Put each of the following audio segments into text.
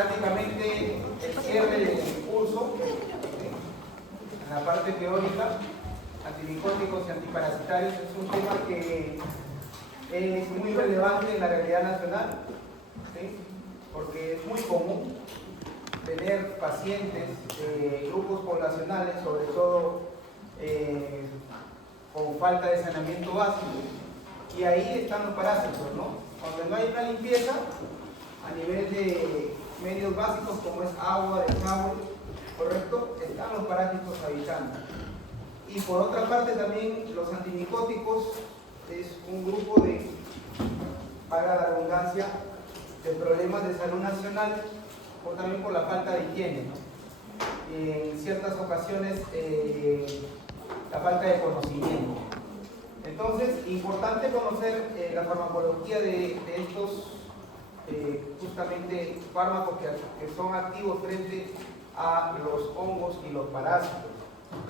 prácticamente el cierre del curso, en la parte teórica, antimicóticos y antiparasitarios, es un tema que es muy relevante en la realidad nacional, ¿sí? Porque es muy común tener pacientes, grupos poblacionales, sobre todo con falta de saneamiento básico, y ahí están los parásitos, ¿no? Cuando no hay una limpieza a nivel de medios básicos como es agua, desagüe, ¿correcto? Están los parásitos habitando. Y por otra parte también los antimicóticos es un grupo de, para la redundancia, de problemas de salud nacional, también por la falta de higiene, ¿no? En ciertas ocasiones la falta de conocimiento. Entonces, importante conocer la farmacología de estos justamente fármacos que son activos frente a los hongos y los parásitos,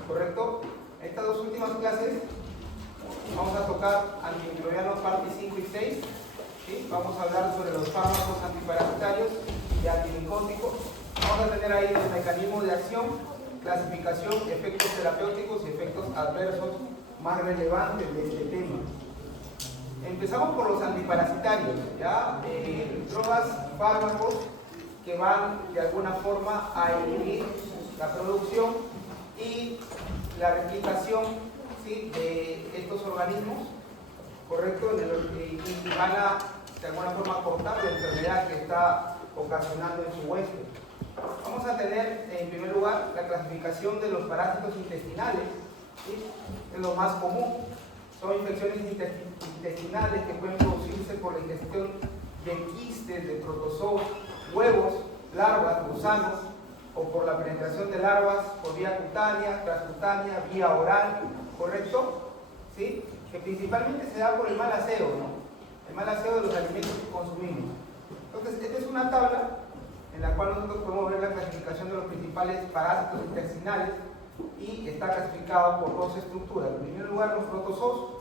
¿correcto? En estas dos últimas clases vamos a tocar antimicrobianos parte 5 y 6, ¿sí? Vamos a hablar sobre los fármacos antiparasitarios y antimicóticos. Vamos a tener ahí los mecanismos de acción, clasificación, efectos terapéuticos y efectos adversos más relevantes de este tema. Empezamos por los antiparasitarios, ¿ya? Drogas, fármacos que van de alguna forma a inhibir la producción y la replicación, ¿sí?, de estos organismos, ¿correcto? Y van a de alguna forma cortar la enfermedad que está ocasionando en su huésped. Vamos a tener en primer lugar la clasificación de los parásitos intestinales, ¿sí? Es lo más común. Son infecciones intestinales que pueden producirse por la ingestión de quistes, de protozoos, huevos, larvas, gusanos, o por la penetración de larvas por vía cutánea, transcutánea, vía oral, ¿correcto? ¿Sí? Que principalmente se da por el mal aseo, ¿no? El mal aseo de los alimentos que consumimos. Entonces, esta es una tabla en la cual nosotros podemos ver la clasificación de los principales parásitos intestinales y está clasificado por dos estructuras. En primer lugar, los protozoos,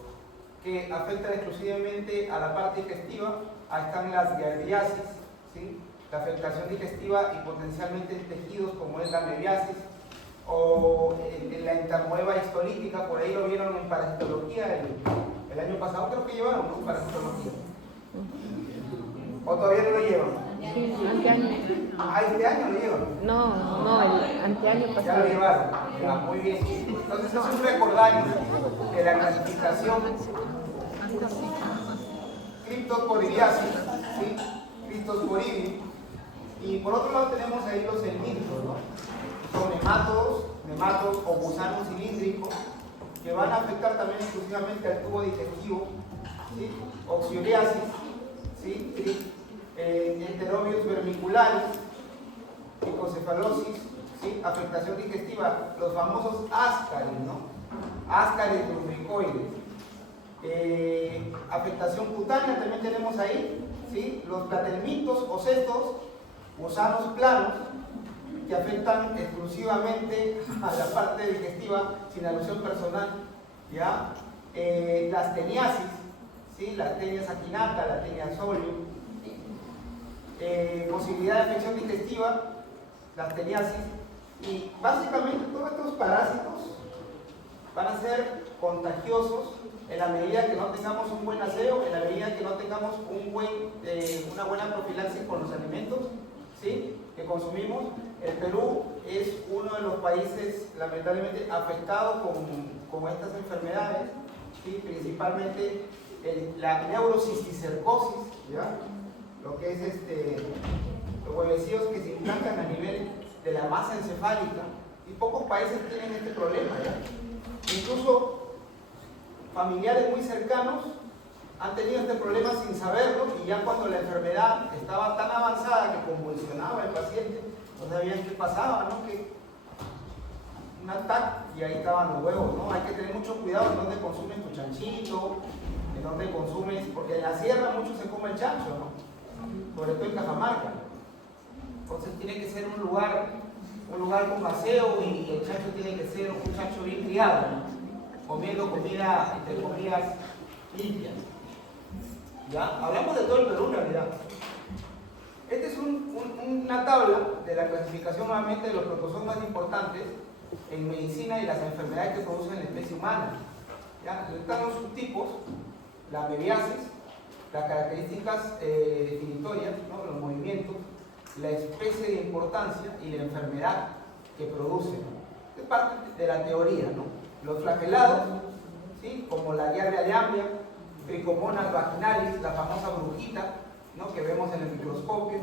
que afectan exclusivamente a la parte digestiva. Ahí están las giardiasis, ¿sí?, la afectación digestiva y potencialmente en tejidos como es la mebiasis o en la internueva histolítica. Por ahí lo vieron en parasitología el año pasado, creo que llevaron, ¿no?, parasitología. ¿O todavía no lo llevan? Sí, anteaño. Ah, ¿este año lo llevan? No, el anteaño pasado. Ya lo llevaron, ya, muy bien. Entonces es un recordario de la clasificación Cryptosporidiasis, ¿sí?, Cryptosporidium. Y por otro lado tenemos ahí los helmintos, ¿no? Son nematodos o gusanos cilíndricos que van a afectar también exclusivamente al tubo digestivo, ¿sí? Oxioriasis, ¿sí? Enterobius vermicularis, picocefalosis, ¿sí?, afectación digestiva, los famosos ascaris, ¿no? Ascaris lumbricoides. Afectación cutánea también tenemos ahí, ¿sí?, los platelmitos o cestos, gusanos planos, que afectan exclusivamente a la parte digestiva, sin alusión personal, ¿ya? Las teniasis, ¿sí?, la tenia saquinata, la tenia solium, posibilidad de afección digestiva, las teniasis, y básicamente todos estos parásitos van a ser contagiosos en la medida que no tengamos un buen aseo, en la medida que no tengamos una buena profilaxis con los alimentos, ¿sí?, que consumimos. El Perú es uno de los países lamentablemente afectados con estas enfermedades, ¿sí?, principalmente la neurocisticercosis, ¿ya?, lo que es los huevecillos que se implantan a nivel de la masa encefálica, y pocos países tienen este problema, ¿ya? Incluso familiares muy cercanos han tenido este problema sin saberlo, y ya cuando la enfermedad estaba tan avanzada que convulsionaba al paciente, no sabían qué pasaba, ¿no?, que un ataque, y ahí estaban los huevos, ¿no? Hay que tener mucho cuidado en dónde consumes tu chanchito, en dónde consumes, porque en la sierra mucho se come el chancho, ¿no?, sobre todo en Cajamarca. Entonces tiene que ser un lugar con aseo, y el chancho tiene que ser un chancho bien criado, ¿no?, comiendo comida, entre comidas limpias. ¿Ya? Hablamos de todo el Perú en realidad. Esta es una tabla de la clasificación nuevamente de los protozoos más importantes en medicina y las enfermedades que producen la especie humana. ¿Ya? Están los subtipos, la amebiasis, las características definitorias, ¿no? Los movimientos, la especie de importancia y la enfermedad que produce. Es parte de la teoría, ¿no? Los flagelados, ¿sí? Como la Giardia de Ambia, Trichomonas vaginalis, la famosa brujita, ¿no? Que vemos en el microscopio,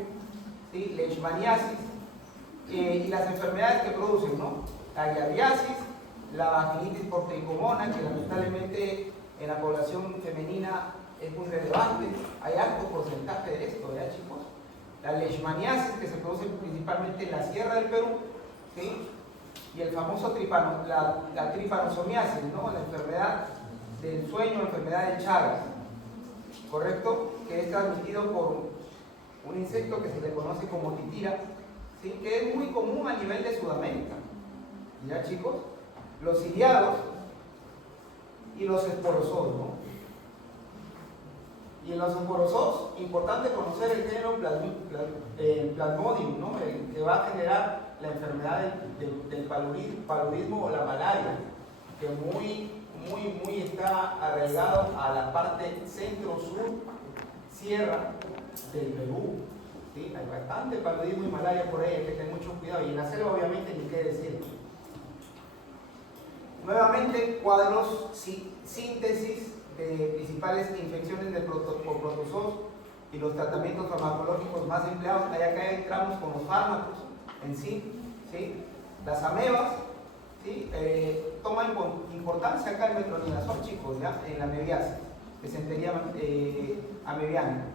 ¿sí? Leishmaniasis, y las enfermedades que producen, ¿no? La giardiasis, la vaginitis por tricomona, que lamentablemente en la población femenina es muy relevante, hay alto porcentaje de esto, ¿verdad, chicos? La leishmaniasis, que se produce principalmente en la sierra del Perú, ¿sí? Y el famoso la tripanosomiasis, ¿no? La enfermedad del sueño, enfermedad de Chagas, ¿correcto? Que es transmitido por un insecto que se le conoce como titira, ¿sí? Que es muy común a nivel de Sudamérica. ¿Ya, chicos? Los ciliados y los esporozoos, ¿no? Y en los esporozoos, importante conocer el género Plasmodium, ¿no? El que va a generar la enfermedad del paludismo o la malaria, que muy está arraigado a la parte centro-sur, sierra del Perú. ¿Sí? Hay bastante paludismo y malaria por ahí, hay que tener mucho cuidado. Y en la selva, obviamente, ni qué decir. Nuevamente, cuadros, síntesis de principales infecciones por protozoos y los tratamientos farmacológicos más empleados. Acá entramos con los fármacos en sí, ¿sí? Las amebas, ¿sí? Toma importancia acá el metronidazol, chicos, ¿ya? En la amebiasis, mesentería amebiana.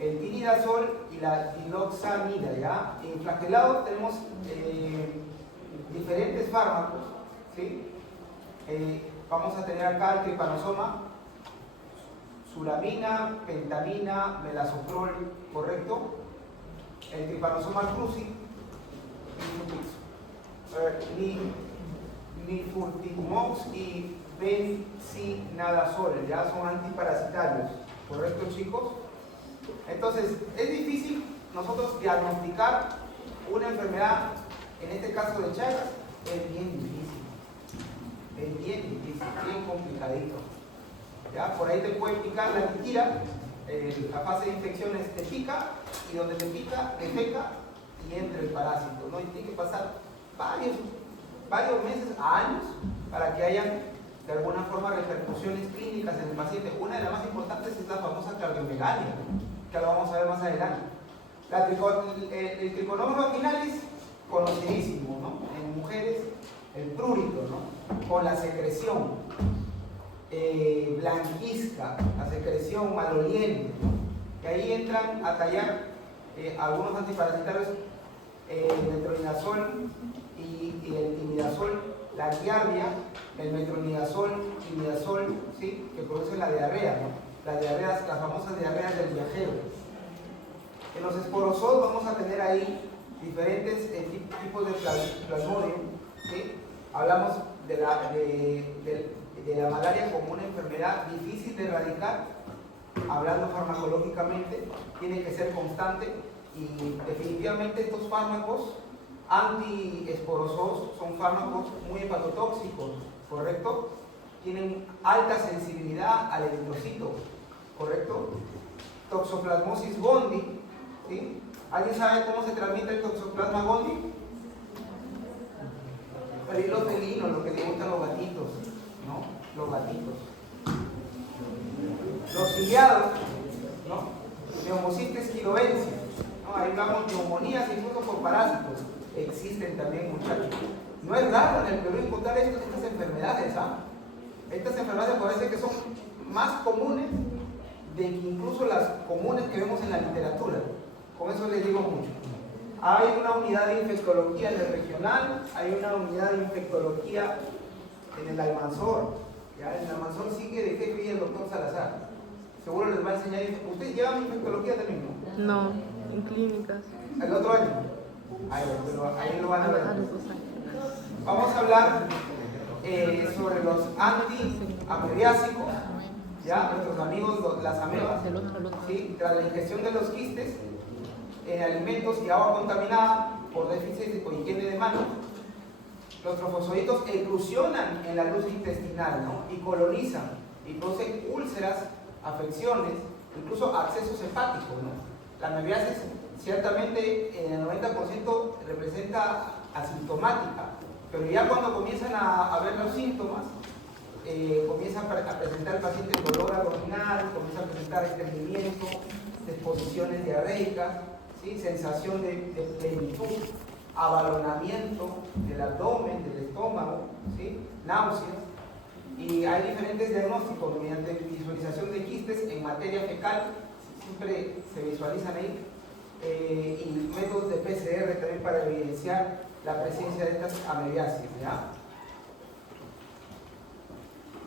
El tinidazol y la diloxamida, ¿ya? En flagelados tenemos diferentes fármacos, ¿sí? Vamos a tener acá el tripanosoma, suramina, pentamina, melasoprol, ¿correcto? El tripanosoma cruzi, nifurtimox y bencinadazol, ya son antiparasitarios, ¿correcto, chicos? Entonces, es difícil nosotros diagnosticar una enfermedad, en este caso de Chagas, es bien difícil, bien complicadito. ¿Ya? Por ahí te puede picar la titira, la fase de infecciones te pica, y donde te pica, defeca y entra el parásito, ¿no? Y tiene que pasar varios meses a años para que hayan de alguna forma repercusiones clínicas en el paciente. Una de las más importantes es la famosa cardiomegalia, que lo vamos a ver más adelante. El triconomo vaginalis, conocidísimo, ¿no? En mujeres, el prurito, ¿no? Con la secreción blanquizca, la secreción maloliente, ¿no? Que ahí entran a tallar algunos antiparasitarios, el metronidazol y el timidazol, la giardia, el metronidazol, timidazol, ¿sí? Que producen la diarrea, ¿no? Las famosas diarreas del viajero. En los esporozoos vamos a tener ahí diferentes tipos de plasmodium, ¿sí? Hablamos de la malaria como una enfermedad difícil de erradicar, hablando farmacológicamente, tiene que ser constante, y definitivamente estos fármacos antiesporozoos son fármacos muy hepatotóxicos, ¿correcto? Tienen alta sensibilidad al eritrocito, ¿correcto? Toxoplasmosis gondii, ¿sí? ¿Alguien sabe cómo se transmite el toxoplasma gondii? El hilo felino, lo que le gustan los gatitos, ¿no? Los gatitos. Los ciliados, ¿no? Neumocystis quilovensis, ¿no? Ahí hablamos de neumonías incluso por parásitos. Existen también, muchachos. No es raro en el Perú encontrar estas enfermedades, ¿ah? Estas enfermedades parece que son más comunes de que incluso las comunes que vemos en la literatura. Con eso les digo mucho. Hay una unidad de infectología en el regional, hay una unidad de infectología en el Almanzor. ¿Ya? En el Almanzor sigue de jefe y el doctor Salazar. Seguro les va a enseñar. ¿Ustedes llevan infectología también, no? No, en clínicas. ¿El otro año? Pero ahí lo van a ver. Vamos a hablar sobre los antiamebiásicos, ¿ya? Nuestros amigos, las amebas, ¿sí? Tras la ingestión de los quistes, en alimentos y agua contaminada por déficit o higiene de manos, los trofosoditos eclosionan en la luz intestinal, ¿no? Y colonizan y producen úlceras, afecciones, incluso accesos hepáticos, ¿no? La amebiasis ciertamente en el 90% representa asintomática, pero ya cuando comienzan a ver los síntomas, comienza a presentar el paciente dolor abdominal, comienza a presentar estreñimiento, disposiciones diarreicas, ¿sí? Sensación de plenitud, abalonamiento del abdomen, del estómago, ¿sí? Náuseas. Y hay diferentes diagnósticos mediante visualización de quistes en materia fecal, siempre se visualizan ahí, y métodos de PCR también para evidenciar la presencia de estas amebiasis, ¿ya?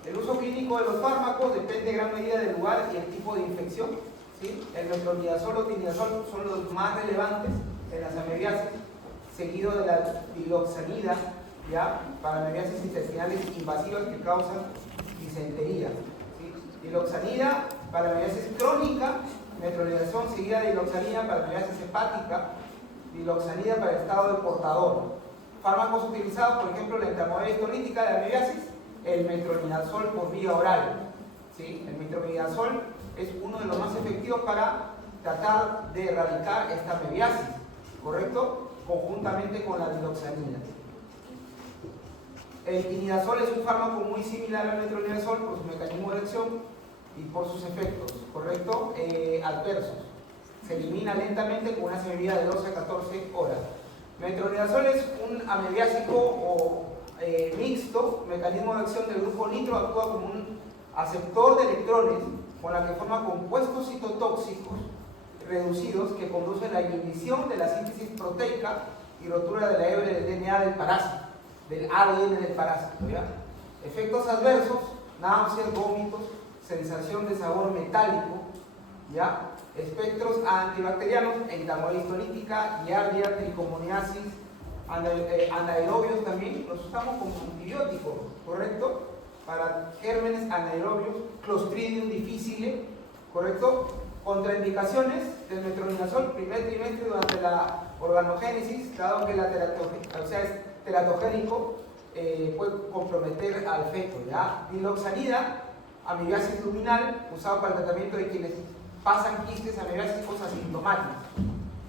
El uso clínico de los fármacos depende en gran medida del lugar y el tipo de infección, ¿sí? El metronidazol o tinidazol son los más relevantes en las amebiasis, seguido de la diloxanida, ¿ya? Para amebiasis intestinales invasivas que causan disentería, ¿sí? Diloxanida para amebiasis crónica, metronidazol seguida de diloxanida para amebiasis hepática, diloxanida para el estado del portador. Fármacos utilizados, por ejemplo, la entamoeba histolítica de amebiasis, el metronidazol por vía oral, ¿sí? El metronidazol es uno de los más efectivos para tratar de erradicar esta amebiasis, ¿correcto? Conjuntamente con la diloxanida. El tinidazol es un fármaco muy similar al metronidazol por su mecanismo de acción y por sus efectos, ¿correcto? Adversos. Se elimina lentamente con una semivida de 12 a 14 horas. Metronidazol es un amebiásico o mixto, mecanismo de acción del grupo nitro, actúa como un aceptor de electrones con la que forma compuestos citotóxicos reducidos que conducen a la inhibición de la síntesis proteica y rotura de la hélice del DNA del parásito, del ADN del parásito, ¿ya? Efectos adversos, náuseas, vómitos, sensación de sabor metálico, ¿ya? Espectros antibacterianos, entamoeba histolítica, giardia, tricomoniasis, anaerobios también, los usamos como antibióticos, ¿correcto? Para gérmenes anaerobios, Clostridium difficile, ¿correcto? Contraindicaciones del metronidazol, primer trimestre durante la organogénesis, dado que es teratogénico, puede comprometer al feto, ¿ya? Diloxanida, amebiasis luminal, usado para el tratamiento de quienes pasan quistes amebiásicos asintomáticos.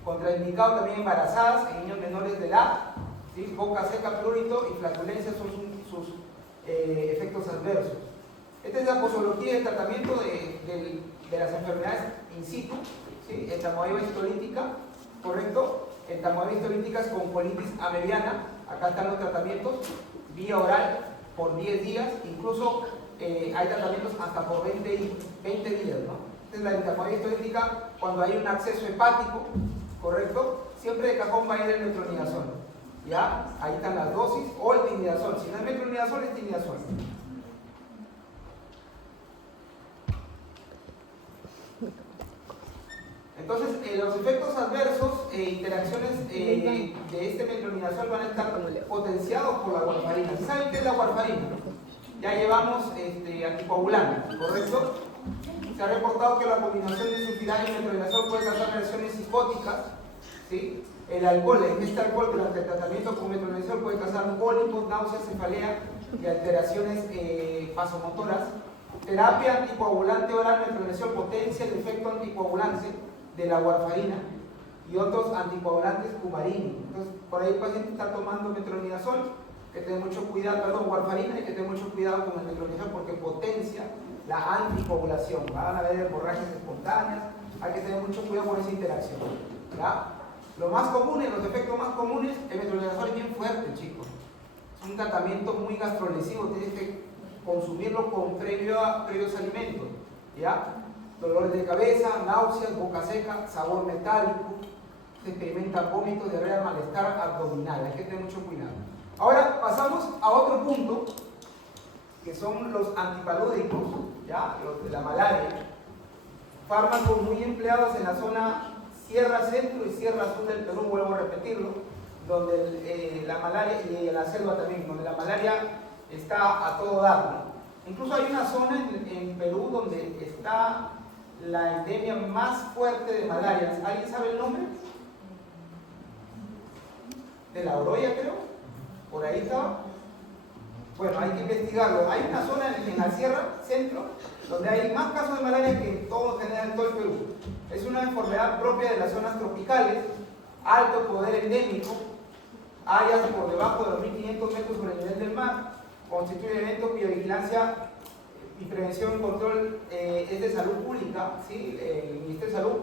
Contraindicado también embarazadas, en niños menores de edad, ¿sí? Boca seca, prurito y flatulencia son sus efectos adversos. Esta es la posología del tratamiento de las enfermedades in situ, ¿sí? Entamoeba histolítica, ¿correcto? Entamoeba histolítica es con colitis amebiana. Acá están los tratamientos, vía oral por 10 días, incluso hay tratamientos hasta por 20 días, ¿no? Esta es la entamoeba histolítica cuando hay un acceso hepático, ¿correcto? Siempre de cajón va a ir el metronidazol, ¿ya? Ahí están las dosis, o el tinidazol. Si no es metronidazol, es tinidazol. Entonces, los efectos adversos e interacciones de este metronidazol van a estar potenciados por la warfarina. ¿Saben qué es la warfarina? Ya llevamos anticoagulantes, ¿correcto? Se ha reportado que la combinación de sulfidal y metronidazol puede causar reacciones psicóticas, ¿sí? El alcohol, este alcohol durante el tratamiento con metronidazol puede causar cólicos, náuseas, cefalea y alteraciones vasomotoras. Terapia anticoagulante oral, metronidazol potencia el efecto anticoagulante de la warfarina y otros anticoagulantes cumarínicos. Entonces, por ahí el paciente está tomando metronidazol, que tener mucho cuidado, perdón, warfarina, hay que tener mucho cuidado con el metronidazol porque potencia la anticoagulación. Van a haber hemorragias espontáneas, hay que tener mucho cuidado con esa interacción, ¿ya? Los efectos más comunes, el metronidazol es bien fuerte, chicos. Es un tratamiento muy gastrolesivo, tienes que consumirlo con previos alimentos, ¿ya? Dolores de cabeza, náuseas, boca seca, sabor metálico, se experimentan vómitos, diarrea, malestar abdominal, hay que tener mucho cuidado. Ahora pasamos a otro punto, que son los antipalúdicos, ¿ya? Los de la malaria, fármacos muy empleados en la zona Sierra Centro y Sierra Sur del Perú, vuelvo a repetirlo, donde la malaria, y en la selva también, donde la malaria está a todo dar, ¿no? Incluso hay una zona en Perú donde está la endemia más fuerte de malaria. ¿Alguien sabe el nombre? de La Oroya, creo, por ahí estaba. Bueno, hay que investigarlo. Hay una zona en la Sierra Centro donde hay más casos de malaria que en todo el Perú. Es una enfermedad propia de las zonas tropicales, alto poder endémico, áreas por debajo de los 1500 metros sobre el nivel del mar, constituye eventos cuya vigilancia y prevención y control es de salud pública, ¿sí? El Ministerio de Salud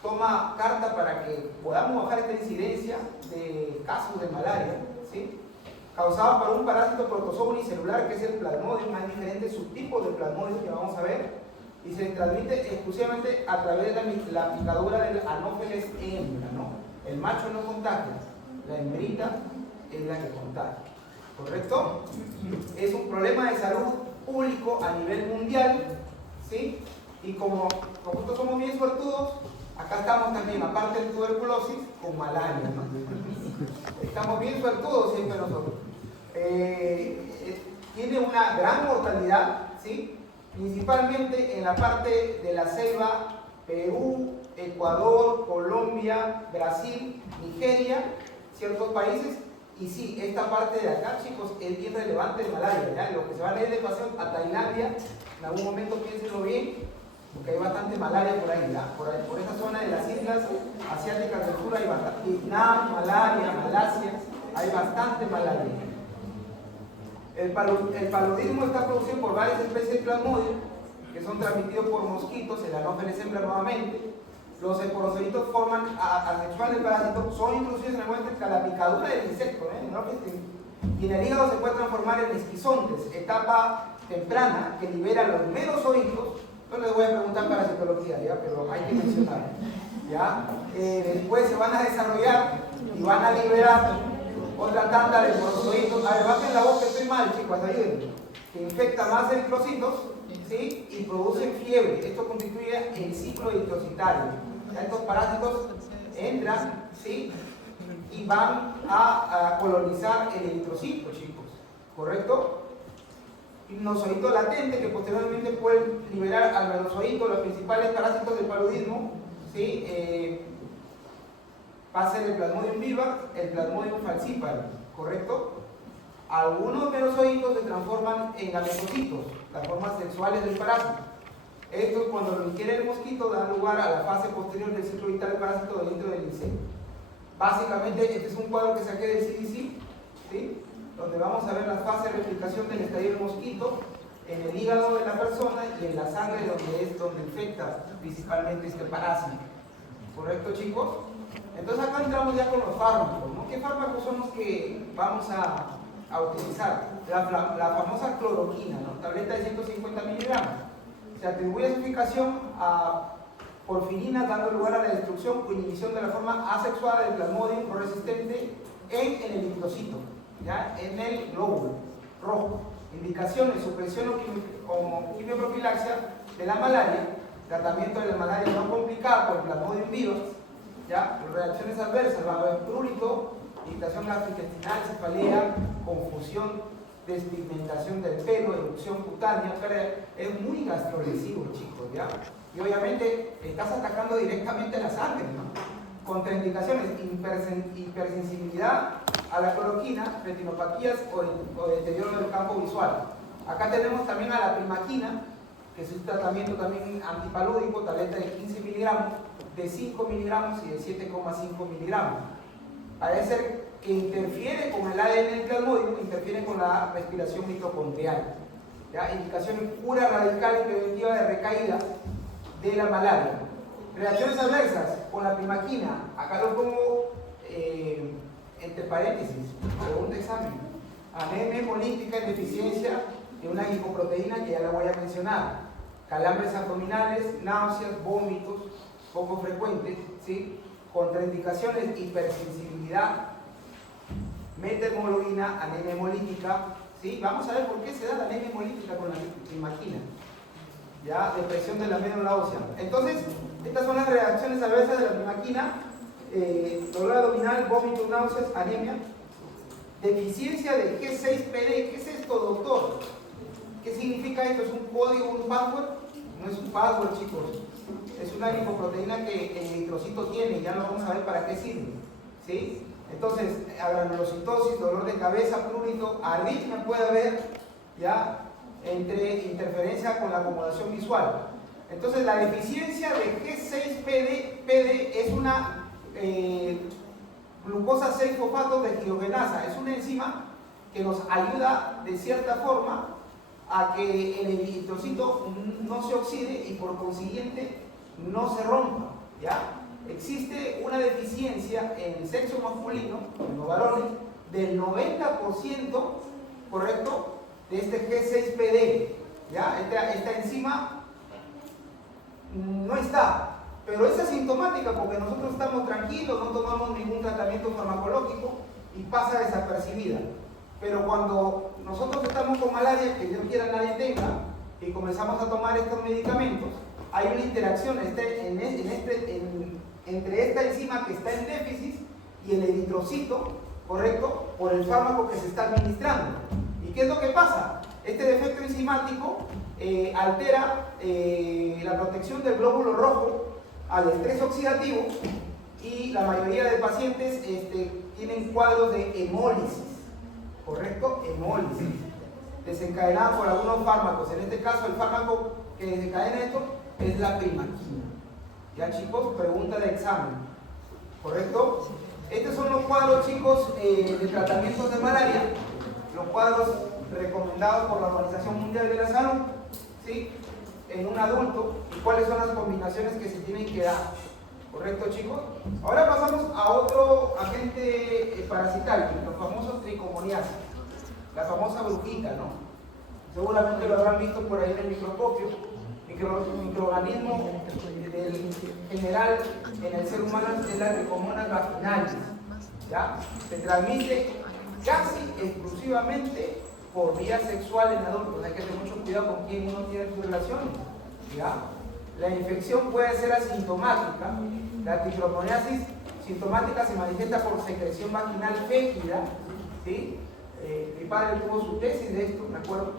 toma carta para que podamos bajar esta incidencia de casos de malaria, ¿sí? Causado por un parásito protozoo unicelular que es el Plasmodium. Hay diferentes subtipos de Plasmodium que vamos a ver, y se transmite exclusivamente a través de la picadura del Anopheles hembra, ¿no? El macho no contagia, la hembrita es la que contagia, ¿correcto? Es un problema de salud público a nivel mundial, ¿sí? Y como nosotros somos bien suertudos, acá estamos también, aparte de tuberculosis, con malaria, ¿no? Estamos bien suertudos siempre nosotros. Tiene una gran mortalidad, ¿sí? Principalmente en la parte de la selva, Perú, Ecuador, Colombia, Brasil, Nigeria, ciertos países. Y sí, esta parte de acá, chicos, es bien relevante de malaria, ¿ya? Lo que se va a leer de pasión a Tailandia, en algún momento piénsenlo bien, porque hay bastante malaria por ahí, ¿ya? Por esa zona de las islas asiáticas del sur hay bastante. Vietnam, malaria, Malasia, hay bastante malaria. El paludismo está producido por varias especies de Plasmodium que son transmitidos por mosquitos, el Anopheles hembra nuevamente. Los esporozoitos forman asexuales parásitos, son introducidos en el momento de la picadura del insecto, y en el hígado se puede transformar en esquizontes, etapa temprana que libera los merozoitos. No les voy a preguntar parasitología, ¿ya? Pero hay que mencionar, ¿ya? Después se van a desarrollar y van a liberar otra tanda de esporozoitos. A ver, bajen la voz que estoy mal, chicos, ayúdenme. Que infecta más eritrocitos, ¿sí? Y producen fiebre. Esto constituye el ciclo eritrocitario. Estos parásitos entran, ¿sí? Y van a colonizar el eritrocito, chicos, ¿correcto? Hipnozoito latente, que posteriormente pueden liberar al merozoito, los principales parásitos del paludismo, ¿sí? Va a ser el Plasmodium vivax, el Plasmodium falciparum, ¿correcto? Algunos merozoitos se transforman en gametocitos, las formas sexuales del parásito. Estos, cuando lo ingiere el mosquito, dan lugar a la fase posterior del ciclo vital del parásito dentro del insecto. Básicamente, este es un cuadro que saqué del CDC, ¿sí? Donde vamos a ver las fases de replicación del estadio del mosquito en el hígado de la persona y en la sangre, donde infecta principalmente este parásito. ¿Correcto, chicos? Entonces acá entramos ya con los fármacos, ¿no? ¿Qué fármacos son los que vamos a utilizar? La famosa cloroquina, ¿no? Tableta de 150 miligramos. Se atribuye su eficacia a porfirina, dando lugar a la destrucción o inhibición de la forma asexuada del Plasmodium resistente en el eritrocito, ¿ya? En el glóbulo rojo. Indicaciones: supresión o quimioprofilaxia de la malaria, tratamiento de la malaria no complicada por el Plasmodium vivax, ¿ya? Reacciones adversas: bajo el prurito, irritación gastrointestinal, cefalea, confusión, despigmentación del pelo, erupción cutánea. Es muy gastrolesivo, chicos, ¿ya? Y obviamente estás atacando directamente la sangre, ¿no? Contraindicaciones: hipersensibilidad a la cloroquina, retinopatías o deterioro del campo visual. Acá tenemos también a la primaquina, que es un tratamiento también antipalúdico, tableta de 15 miligramos, de 5 miligramos y de 7,5 miligramos. Parece que interfiere con el ADN del Plasmodium, interfiere con la respiración mitocondrial. ¿Ya? Indicación: cura radical y preventiva de recaída de la malaria. Reacciones adversas con la primaquina. Acá lo pongo entre paréntesis, segundo examen. Anemia hemolítica en deficiencia de una glicoproteína que ya la voy a mencionar. Calambres abdominales, náuseas, vómitos, poco frecuentes, ¿sí? Contraindicaciones: hipersensibilidad, metahemoglobina, anemia hemolítica, ¿sí? Vamos a ver por qué se da la anemia hemolítica con la primaquina. Ya, depresión de la médula ósea. Entonces, estas son las reacciones adversas de la primaquina: dolor abdominal, vómitos, náuseas, anemia. Deficiencia de G6PD. ¿Qué es esto, doctor? ¿Qué significa esto? ¿Es un código, un password? No es un password, chicos. Es una glicoproteína que el eritrocito tiene, ya lo vamos a ver para qué sirve, ¿sí? Entonces, granulocitosis, dolor de cabeza, prurito, arritmia puede haber, ¿ya? Entre interferencia con la acomodación visual. Entonces, la deficiencia de G6PD es una glucosa 6-fosfato deshidrogenasa. Es una enzima que nos ayuda de cierta forma a que el eritrocito no se oxide y por consiguiente no se rompa, ¿ya? Existe una deficiencia en el sexo masculino, en los varones, del 90%, ¿correcto?, de este G6PD, ¿ya? Esta enzima no está, pero es asintomática porque nosotros estamos tranquilos, no tomamos ningún tratamiento farmacológico y pasa desapercibida. Pero cuando nosotros estamos con malaria, que Dios quiera nadie tenga, y comenzamos a tomar estos medicamentos, hay una interacción entre esta enzima que está en déficit y el eritrocito, ¿correcto?, por el fármaco que se está administrando. ¿Y qué es lo que pasa? Este defecto enzimático altera la protección del glóbulo rojo al estrés oxidativo y la mayoría de pacientes tienen cuadros de hemólisis, ¿correcto? Hemólisis, desencadenada por algunos fármacos. En este caso, el fármaco que desencadena esto es la primaquina. Ya, chicos, pregunta de examen, ¿correcto? Estos son los cuadros, chicos, de tratamientos de malaria, los cuadros recomendados por la Organización Mundial de la Salud, ¿sí?, en un adulto, y cuáles son las combinaciones que se tienen que dar, ¿correcto, chicos? Ahora pasamos a otro agente parasitario, los famosos tricomoniasis, la famosa brujita, ¿no? Seguramente lo habrán visto por ahí en el microscopio. Microorganismo general en el ser humano es la Trichomonas vaginalis, ¿ya? Se transmite casi exclusivamente por vía sexual en adultos. Hay que tener mucho cuidado con quién uno tiene sus relaciones, ¿ya? La infección puede ser asintomática. La trichomoniasis sintomática se manifiesta por secreción vaginal fétida, ¿sí? Mi padre tuvo su tesis de esto, me acuerdo.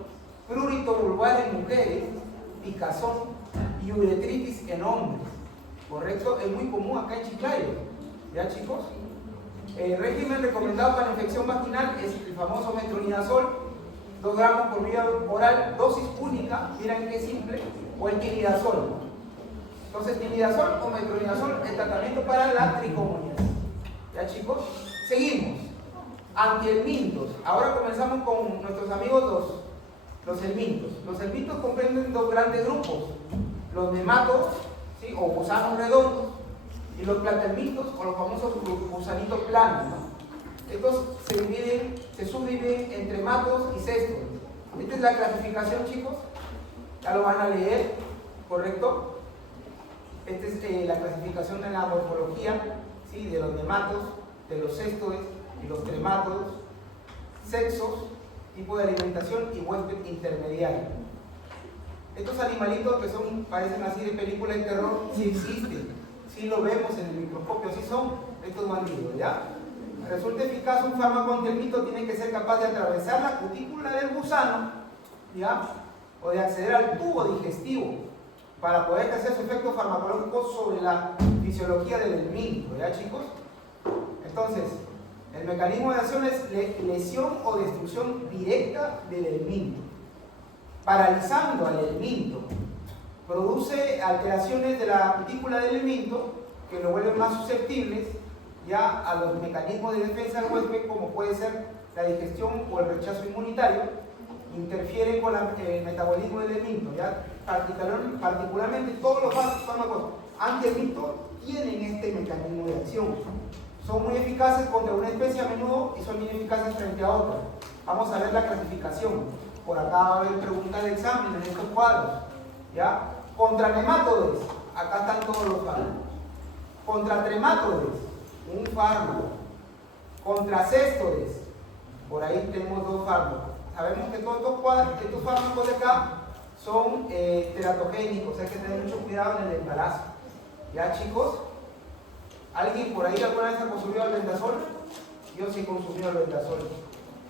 Prurito vulvar en mujeres, picazón y uretritis en hombres, ¿correcto? Es muy común acá en Chiclayo, ¿ya, chicos? El régimen recomendado para la infección vaginal es el famoso metronidazol, 2 gramos por vía oral, dosis única, miren qué simple, o el tilidazol. Entonces, tilidazol o metronidazol, el tratamiento para la tricomoniasis, ¿ya, chicos? Seguimos. Antihelmintos. Ahora comenzamos con nuestros amigos los helmintos. Los helmintos comprenden 2 grandes grupos: los nematodos, ¿sí?, o gusanos redondos, y los platelmintos, o los famosos gusanitos planos, ¿no? Estos se subdividen entre matos y cestos. Esta es la clasificación, chicos, ya lo van a leer, ¿correcto? Esta es la clasificación de la morfología, ¿sí?, de los nematos, de los cestodes y los tremátodos, sexos, tipo de alimentación y huésped intermediario. Estos animalitos que parecen así de película de terror, sí existen, sí lo vemos en el microscopio, sí son estos bandidos, ¿ya? Resulta eficaz un fármaco antihelminto, tiene que ser capaz de atravesar la cutícula del gusano, ¿ya?, o de acceder al tubo digestivo para poder ejercer su efecto farmacológico sobre la fisiología del helminto, ¿ya, chicos? Entonces, el mecanismo de acción es lesión o destrucción directa del helminto, paralizando al helminto. Produce alteraciones de la cutícula del helminto que lo vuelven más susceptibles ya a los mecanismos de defensa del huésped, como puede ser la digestión o el rechazo inmunitario. Interfieren con el metabolismo del helminto, ya particularmente todos los fármacos antihelminto tienen este mecanismo de acción. Son muy eficaces contra una especie a menudo y son ineficaces frente a otra. Vamos a ver la clasificación. Por acá va a haber preguntas de examen en estos cuadros, ¿ya? Contra nematodes, acá están todos los fármacos. Contra tremátodes, un fármaco. Contra céstodes, por ahí tenemos 2 fármacos. Sabemos que todos estos fármacos de acá son teratogénicos, hay que tener mucho cuidado en el embarazo. ¿Ya, chicos? ¿Alguien por ahí alguna vez ha consumido albendazol? Yo sí he consumido albendazol.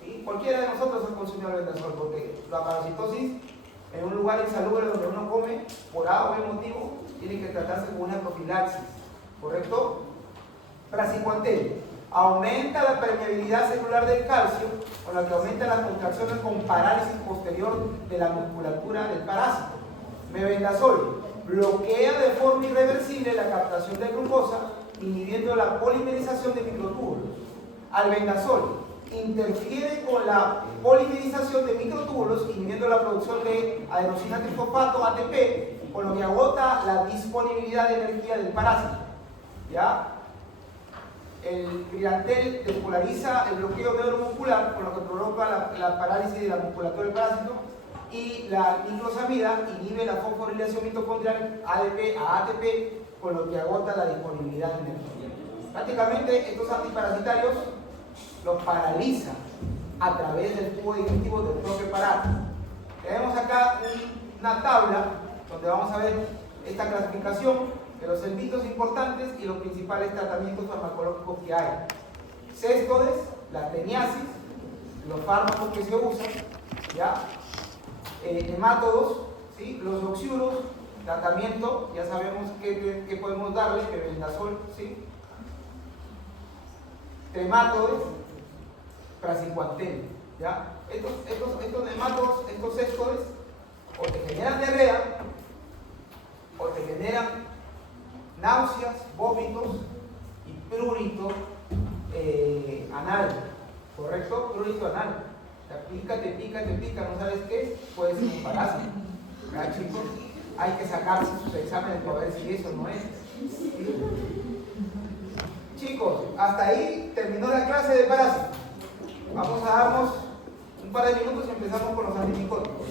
¿Sí? Cualquiera de nosotros ha consumido albendazol, porque la parasitosis en un lugar insalubre donde uno come, por A o B motivo, tiene que tratarse con una profilaxis, ¿correcto? Praziquantel. aumenta la permeabilidad celular del calcio, con la que aumenta las contracciones con parálisis posterior de la musculatura del parásito. Mebendazol bloquea de forma irreversible la captación de glucosa, inhibiendo la polimerización de microtúbulos. Albendazol interfiere con la polimerización de microtúbulos, inhibiendo la producción de adenosina trifosfato, ATP, con lo que agota la disponibilidad de energía del parásito. ¿Ya? El Brilantel despolariza el bloqueo neuromuscular, con lo que provoca la parálisis de la musculatura del parásito, y la niclosamida inhibe la fosforilación mitocondrial ADP a ATP, con lo que agota la disponibilidad de energía. Prácticamente estos antiparasitarios los paralizan a través del tubo digestivo del propio parásito. Tenemos acá una tabla donde vamos a ver esta clasificación de los servicios importantes y los principales tratamientos farmacológicos que hay. Céstodes, la teniasis, los fármacos que se usan, ¿ya? Nemátodos, ¿sí? Los oxiuros, tratamiento, ya sabemos qué podemos darle, mebendazol, ¿sí? Tremátodes, praziquantel, ¿ya? Estos nemátodos, estos céstodes, o te generan diarrea, o te generan náuseas, vómitos y prurito anal, ¿correcto? Prurito anal. Te pica, no sabes qué es, puede ser un parásito. ¿Verdad, chicos? Hay que sacarse sus exámenes para ver si eso no es. ¿Sí? Chicos, hasta ahí terminó la clase de parásitos. Vamos a darnos un par de minutos y empezamos con los antimicóticos.